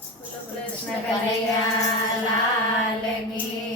Krishna Kanaiya લાલ કી.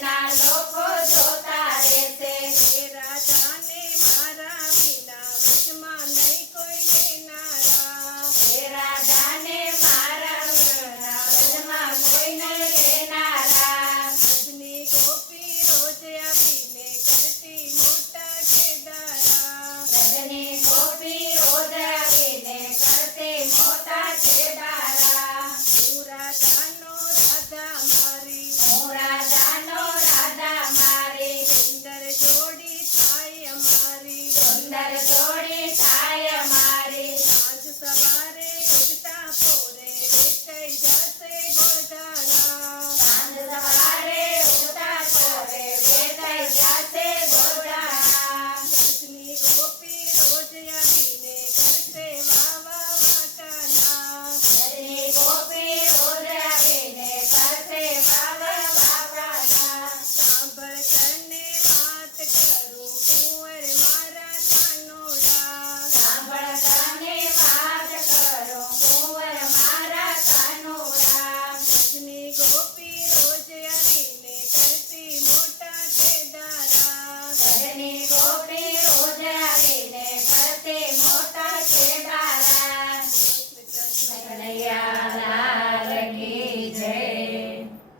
nada.